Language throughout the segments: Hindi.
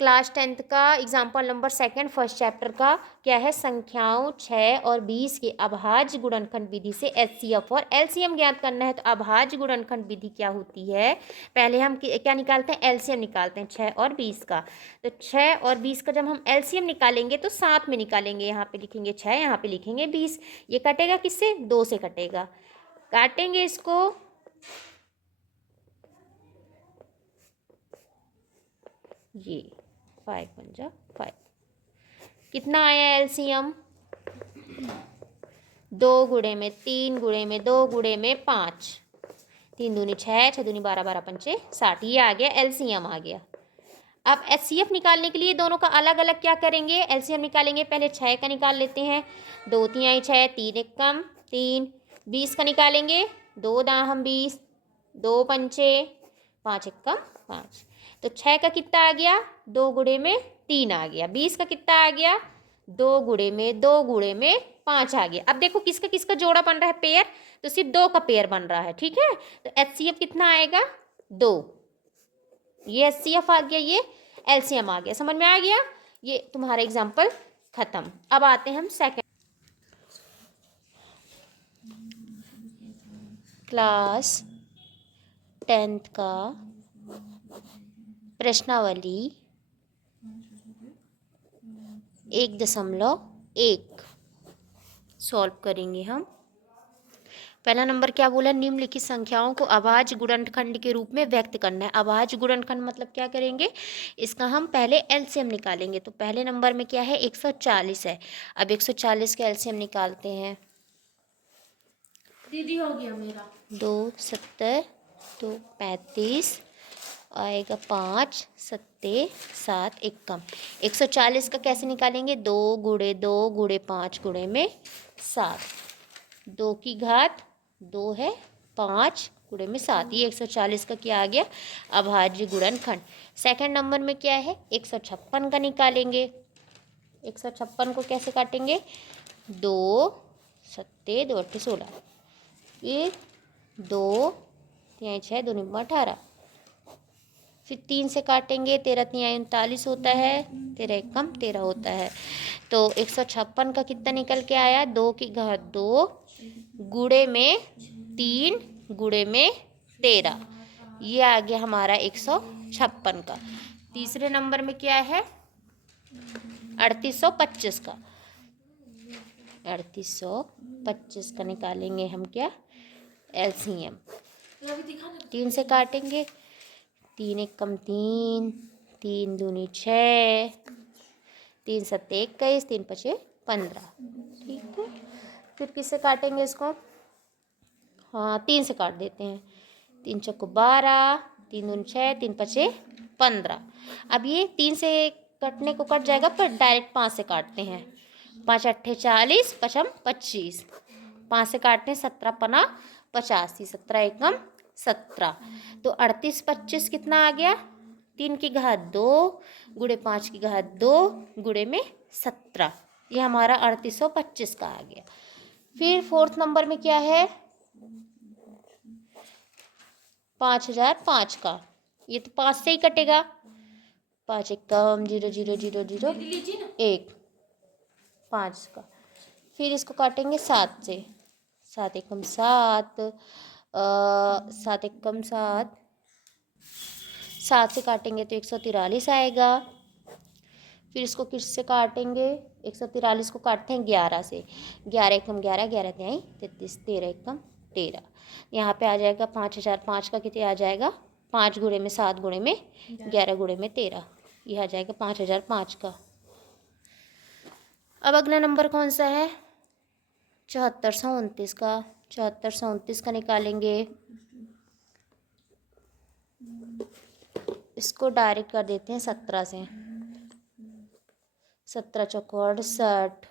क्लास 10th का एग्जाम्पल नंबर 2 फर्स्ट चैप्टर का क्या है, संख्याओं 6 और 20 के अभाज्य गुणनखंड विधि से एचसीएफ और एलसीएम ज्ञात करना है। तो अभाज्य गुणनखंड विधि क्या होती है, पहले हम क्या निकालते हैं, एलसीएम निकालते हैं 6 और 20 का। तो 6 और 20 का जब हम एलसीएम निकालेंगे तो साथ में निकालेंगे, यहाँ पे लिखेंगे 6, यहाँ पे लिखेंगे 20। ये कटेगा किससे, 2 से कटेगा, काटेंगे इसको, ये 5 × 5 कितना आया एलसीएम, 2 गुणे में 3 गुणे में 2 गुणे में 5, 3 दूनी 6, 6 दूनी 12, 12 पंचे 60, ये आ गया एलसीएम आ गया। अब एचसीएफ निकालने के लिए दोनों का अलग अलग क्या करेंगे, एलसीएम निकालेंगे, पहले 6 का निकाल लेते हैं, 2 तिहाई 6, 3 एक कम 3, 20 का निकालेंगे, 2 दाहम 20, 2 पंचे 5 एक कम 5। तो 6 का कितना आ गया, 2 गुणे में 3 आ गया, 20 का कितना आ गया, 2 गुणे में 2 गुणे में 5 आ गया। अब देखो किसका किसका जोड़ा बन रहा है, पेयर, तो सिर्फ 2 का पेयर बन रहा है, ठीक है। तो एचसीएफ कितना आएगा, 2, ये एचसीएफ आ गया, ये एलसीएम आ गया, समझ में आ गया। ये तुम्हारा एग्जाम्पल खत्म। अब आते हैं हम सेकंड, क्लास 10th का प्रश्नावली 1.1 सॉल्व करेंगे हम। पहला नंबर क्या बोला, निम्नलिखित संख्याओं को अभाज्य गुणनखंड के रूप में व्यक्त करना है। अभाज्य गुणनखंड मतलब क्या करेंगे, इसका हम पहले एलसीएम निकालेंगे। तो पहले नंबर में क्या है, 140 है। अब 140 का एलसीएम निकालते हैं, दीदी हो गया मेरा, 2 70 2 35 आएगा 5 7 7 एक कम। 140 का कैसे निकालेंगे, 2 गुणे 2 गुणे 5 गुणे में 7, 2 की घात 2 है, 5 गुणे में 7, ये 140 का क्या आ गया, अभाज्य गुणनखंड। सेकंड नंबर में क्या है, 156 का निकालेंगे। 156 को कैसे काटेंगे, 2 7 2 8 16, फिर 2 तिहाई 6 2 9 18, फिर 3 से काटेंगे, 13 तिहाई 39 होता है, 13 एक कम 13 होता है। तो 156 का कितना निकल के आया, 2 की घात 2 गुणे में 3 गुणे में 13, ये आ गया हमारा 156 का। तीसरे नंबर में क्या है, 3825 का। 3825 का निकालेंगे हम क्या, एलसीएम। 3 से काटेंगे, 3 एक कम 3, 3 दूनी 6, 3 सत्ते 21, 3 पचे 15, ठीक है। फिर किससे काटेंगे इसको, हाँ 3 से काट देते हैं, 3 चौको 12, 3 दूनी 6, 3 पचे 15। अब ये 3 से कटने को कट जाएगा, पर डायरेक्ट 5 से काटते हैं, 5 अट्ठे 40, पचम 25, 5 से काटते हैं, 17 पना 85, 17 एकम 17। तो 3825 कितना आ गया, 3 की घात 2 गुणे 5 की घात 2 गुणे में 17, ये हमारा 3825 का आ गया। फिर फोर्थ नंबर में क्या है, 5005 का, ये तो 5 से ही कटेगा, 5 एक कम 0 0 0 0 1 5 का। फिर इसको काटेंगे 7 से, 7 एकम 7, 7 एकम 7, 7 से काटेंगे तो 143 आएगा। फिर इसको किससे काटेंगे, 143 को काटते हैं 11 से, 11 एकम 11, 11 तिहाई 33, 13 एकम 13, यहाँ पे आ जाएगा 5005 का कितने आ जाएगा, 5 गुणे में 7 गुणे में 11 गुणे में 13, यह आ जाएगा 5005 का। अब अगला नंबर कौन सा है, 7429 का। 7429 का निकालेंगे, इसको डायरेक्ट कर देते हैं 17 से, 17 चौको 68,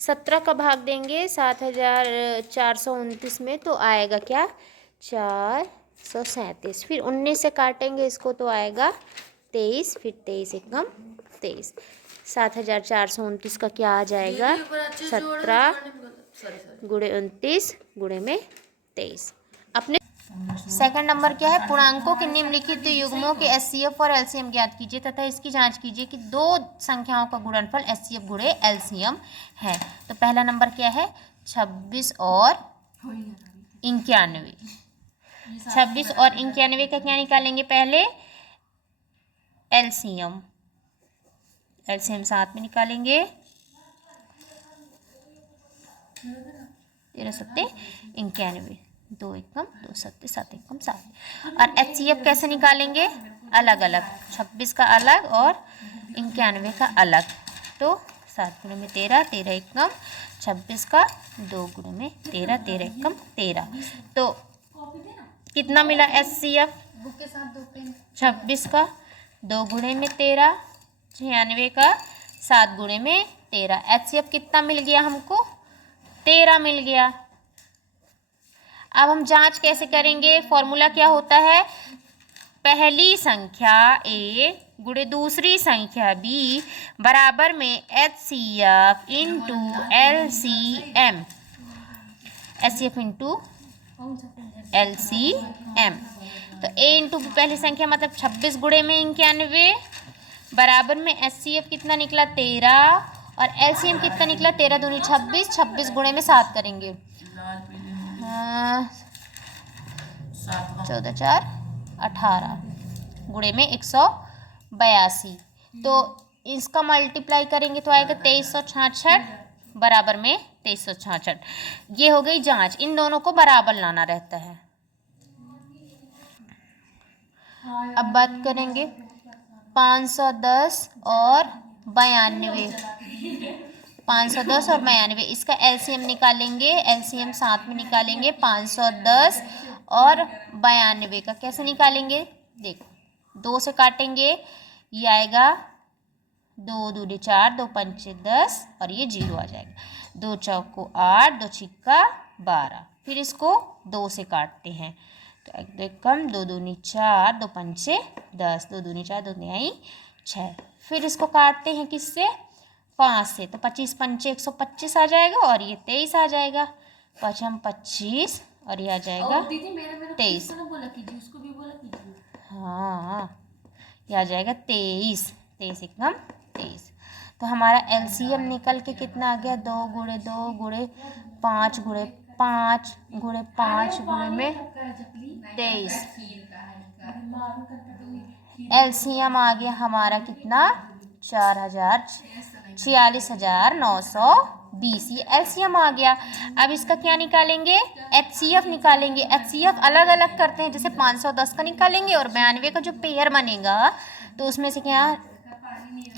17 का भाग देंगे 7429 में, तो आएगा क्या, 437। फिर 19 से काटेंगे इसको तो आएगा 23, फिर 23 एकम 23, 7429 का क्या आ जाएगा, 17 गुणे 29 गुणे में 23। अपने सेकंड नंबर क्या है, पूर्णांकों के निम्नलिखित युग्मों के एचसीएफ और एलसीएम ज्ञात कीजिए तथा इसकी जांच कीजिए कि दो संख्याओं का गुणनफल एचसीएफ गुणे एलसीएम है। तो पहला नंबर क्या है, 26 और 91। 26 और 91 का क्या निकालेंगे, पहले एलसीएम। एलसीएम साथ में निकालेंगे, 13 सत्ते 91, 2 एकम 2 सत्ते 7 एकम 7। और एचसीएफ कैसे निकालेंगे, अलग अलग, 26 का अलग और 91 का अलग। तो 7 गुणे में 13, 13 एकम 26 का, 2 गुणे में 13, 13 एकम 13। तो कितना मिला एचसीएफ, 26 का 2 गुणे में 13, 96 का 7 गुणे में 13। एचसीएफ कितना मिल गया हमको, 13 मिल गया। अब हम जांच कैसे करेंगे, फॉर्मूला क्या होता है, पहली संख्या ए गुणे दूसरी संख्या बी बराबर में HCF into LCM, HCF into LCM. तो ए इंटू पहली संख्या मतलब 26 गुणे में 91 बराबर में एचसीएफ कितना निकला, 13, और एलसीएम कितना निकला, 13 दूनी 26, 26 गुणे में 7 करेंगे, 14 4 18 गुणे में 182। तो इसका मल्टीप्लाई करेंगे तो आएगा 2366 बराबर में 2366। ये हो गई जांच, इन दोनों को बराबर लाना रहता है। अब बात करेंगे 510 और 92, 510 और 92, इसका एलसीएम निकालेंगे, एलसीएम साथ में निकालेंगे। 510 और 92 का कैसे निकालेंगे, देखो 2 से काटेंगे, ये आएगा 2 दूनी 4, 2 पंचे 10 और ये 0 आ जाएगा, 2 चौको 8, 2 छिक्का 12। फिर इसको 2 से काटते हैं, तो एक कम 2 दूनी 4, 2 पंचे 10, 2 दूनी 4, 2 तिहाई 6। फिर इसको काटते हैं किससे, 5 से, तो 25 पंचे 125 आ जाएगा और ये 23 आ जाएगा, 5 25 और ये आ जाएगा 23। हाँ, ये आ जाएगा 23, 23 एकदम 23। तो हमारा एलसीएम निकल के कितना आ गया, 2 गुणे 2 गुणे 5 गुणे 5 गुणे 5 गुणे में 23। एलसीएम आ गया हमारा कितना, 46,920। ये एलसीएम आ गया। अब इसका क्या निकालेंगे, एचसीएफ निकालेंगे। एचसीएफ अलग अलग करते हैं, जैसे 510 का निकालेंगे और 92 का जो पेयर बनेगा तो उसमें से क्या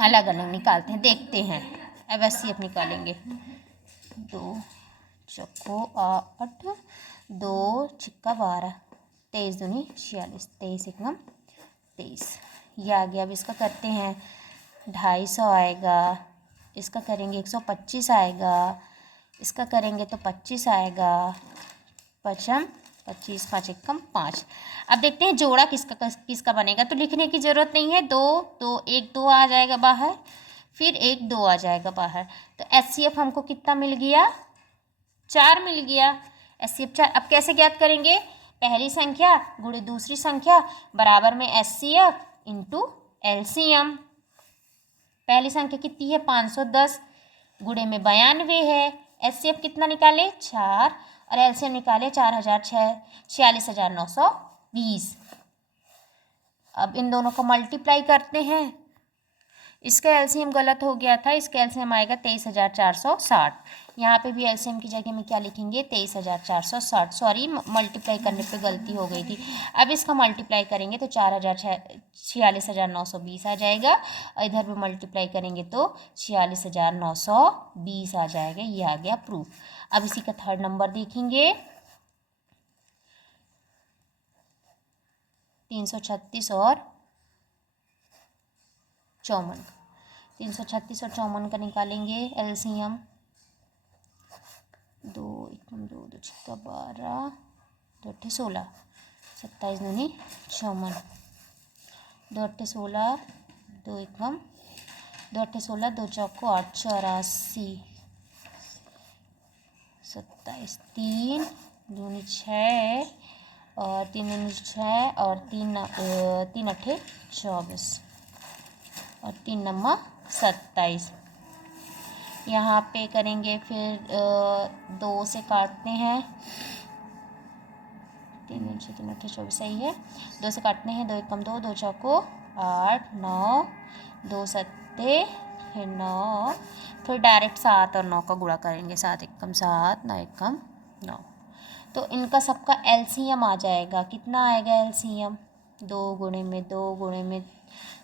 अलग अलग निकालते हैं, देखते हैं। अब एचसीएफ निकालेंगे, 2 चौको 8, 2 छिक्का 12, 23 दूनी 46, 23 एकदम 23, ये आ गया। अब इसका करते हैं, 250 आएगा, इसका करेंगे 125 आएगा, इसका करेंगे तो 25 आएगा, 5 25 5 एकम 5। अब देखते हैं जोड़ा किसका बनेगा, तो लिखने की ज़रूरत नहीं है, 2 2 1 2 आ जाएगा बाहर, फिर 1 2 आ जाएगा बाहर। तो एचसीएफ हमको कितना मिल गया, 4 मिल गया, एचसीएफ 4। अब कैसे ज्ञात करेंगे, पहली संख्या गुणे दूसरी संख्या बराबर में एचसीएफ इंटू एलसीएम। पहली संख्या कितनी है, 510 गुणे में 92 है, एचसीएफ कितना निकाले, 4, और एलसीएम निकाले 46,920। अब इन दोनों को मल्टीप्लाई करते हैं, इसका एलसीएम गलत हो गया था, इसका एलसीएम आएगा 23,460। यहाँ पे भी एलसीएम की जगह में क्या लिखेंगे, 23,460। सॉरी, मल्टीप्लाई करने पे गलती हो गई थी। अब इसका मल्टीप्लाई करेंगे तो 46,920 आ जाएगा, और इधर भी मल्टीप्लाई करेंगे तो 46,920 आ जाएगा। ये आ गया प्रूफ। अब इसी का थर्ड नंबर देखेंगे, 336 और 54, 336 और 54 का निकालेंगे एलसीएम। 2 एकम 2 2 छिक्का 12, 2 अट्ठे 16, 27 दूनी 54, 2 अट्ठे 16, 2 एकम 2 अट्ठे 16, 2 चौको 8, 84, 27 3 दूनी 6 और 3 दूनी 6 और 3 अट्ठे 24 और 3 नम्मा 27। यहाँ पे करेंगे फिर 2 से काटते हैं, 3 दूनी 6 3 अट्ठे 24 सही है। 2 से काटने हैं, 2 एकम 2, 2 चौको 8 9, 2 सत्ते फिर 9, फिर डायरेक्ट 7 और 9 का गुणा करेंगे, 7 एकम 7 9 एकम 9। तो इनका सबका एलसीएम आ जाएगा। कितना आएगा एलसीएम? 2 गुणे में 2 गुणे में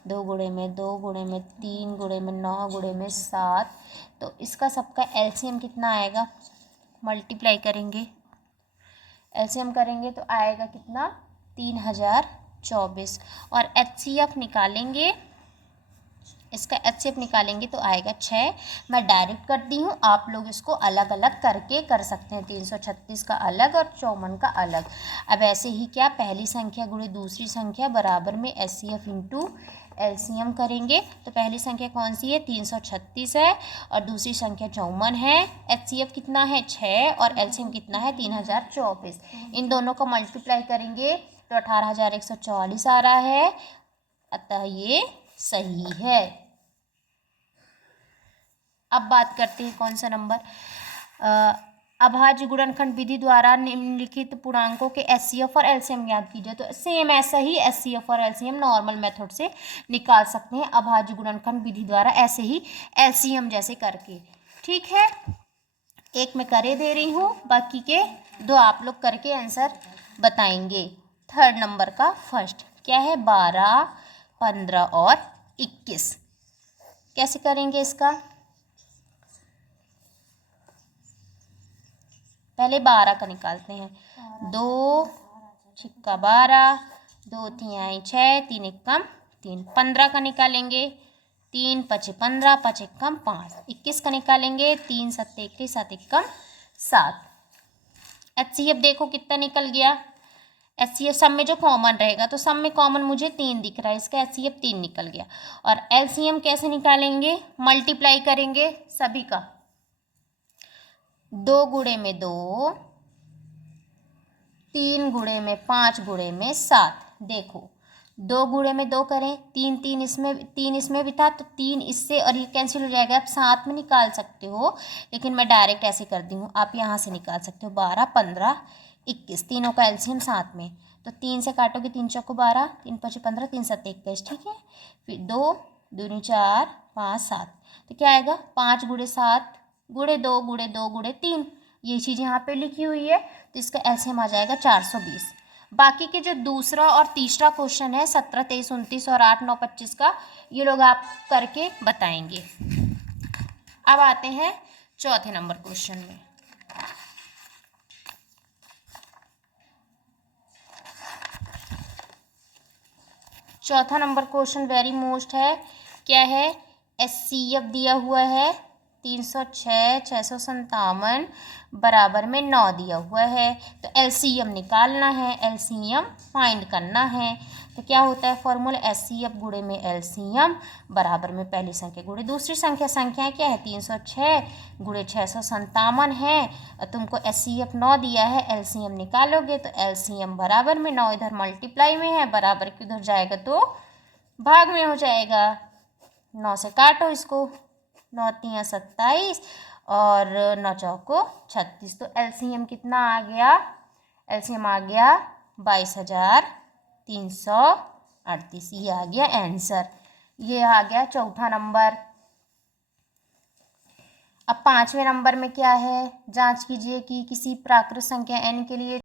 2 गुणे में 2 गुणे में 3 गुणे में 9 गुणे में 7। तो इसका सबका एलसीएम कितना आएगा? मल्टीप्लाई करेंगे, एलसीएम करेंगे तो आएगा कितना? 3024। और एचसीएफ निकालेंगे, इसका एचसीएफ निकालेंगे तो आएगा 6। मैं डायरेक्ट करती हूँ, आप लोग इसको अलग अलग करके कर सकते हैं। 336 का अलग और 54 का अलग। अब ऐसे ही क्या, पहली संख्या गुणे दूसरी संख्या बराबर में एचसीएफ इंटू एलसीएम करेंगे। तो पहली संख्या कौन सी है? 336 है और दूसरी संख्या 54 है। एचसीएफ कितना है? 6 और एलसीएम कितना है? 3024। इन दोनों को मल्टीप्लाई करेंगे तो 18144 आ रहा है, अतः ये सही है। अब बात करते हैं कौन सा नंबर, अभाज्य गुणनखंड विधि द्वारा निम्नलिखित पूर्णांकों के एचसीएफ और एलसीएम ज्ञात कीजिए। तो सेम ऐसा ही एचसीएफ और एलसीएम नॉर्मल मेथड से निकाल सकते हैं, अभाज्य गुणनखंड विधि द्वारा ऐसे ही एलसीएम जैसे करके। ठीक है, एक मैं करे दे रही हूँ, बाकी के 2 आप लोग करके आंसर बताएंगे। 3rd नंबर का फर्स्ट क्या है? 12 15 और 21। कैसे करेंगे इसका? पहले 12 का निकालते हैं। 2 छिक्का 12, 2 तिहाई 6, 3 एकम 3। 15 का निकालेंगे, 3 पचे 15, 5 एकम 5। 21 का निकालेंगे, 3 सत्ते 21, 7 एकम 7। एचसीएफ देखो कितना निकल गया। एचसीएफ सब में जो कॉमन रहेगा, तो सब में कॉमन मुझे 3 दिख रहा है, इसका एचसीएफ 3 निकल गया। और एलसीएम कैसे निकालेंगे? मल्टीप्लाई करेंगे सभी का, 2 गुणे में 2, 3 गुणे में 5 गुणे में 7। देखो 2 गुणे में 2 करें, 3 इसमें भी था तो 3 इससे और ये कैंसिल हो जाएगा। आप 7 में निकाल सकते हो, लेकिन मैं डायरेक्ट ऐसे कर दी हूँ, आप यहाँ से निकाल सकते हो। 12 15 21, तीनों का एलसीएम 7 में, तो 3 से काटोगे, 3 चौको 12, 3 पचे 15, 3 सत्ते 21। ठीक है, फिर 2 दूनी 4 5 7, तो क्या आएगा? 5 गुणे 7 गुणे 2 गुणे 2 गुणे 3, ये चीज़ यहाँ पे लिखी हुई है, तो इसका एलसीएम आ जाएगा 420। बाकी के जो दूसरा और तीसरा क्वेश्चन है 17 23 29 और 8 9 25 का, ये लोग आप करके बताएंगे। अब आते हैं चौथे नंबर क्वेश्चन में। चौथा नंबर क्वेश्चन वेरी मोस्ट है। क्या है? एचसीएफ दिया हुआ है 306 657 बराबर में 9 दिया हुआ है, तो एलसीएम निकालना है, एलसीएम फाइंड करना है। तो क्या होता है फॉर्मूला? एचसीएफ गुणे में एलसीएम बराबर में पहली संख्या गुणे दूसरी संख्या। संख्याएं क्या है? 306 गुणे 657 है, और तुमको एचसीएफ 9 दिया है, एलसीएम निकालोगे तो एलसीएम बराबर में 9 इधर मल्टीप्लाई में है, बराबर के उधर जाएगा तो भाग में हो जाएगा। 9 से काटो इसको, 9 तिया 27 और 9 चौको 36, तो एलसीएम कितना आ गया? एलसीएम आ गया 22,338। ये आ गया आंसर, ये आ गया चौथा नंबर। अब 5वें नंबर में क्या है? जांच कीजिए कि किसी प्राकृत संख्या n के लिए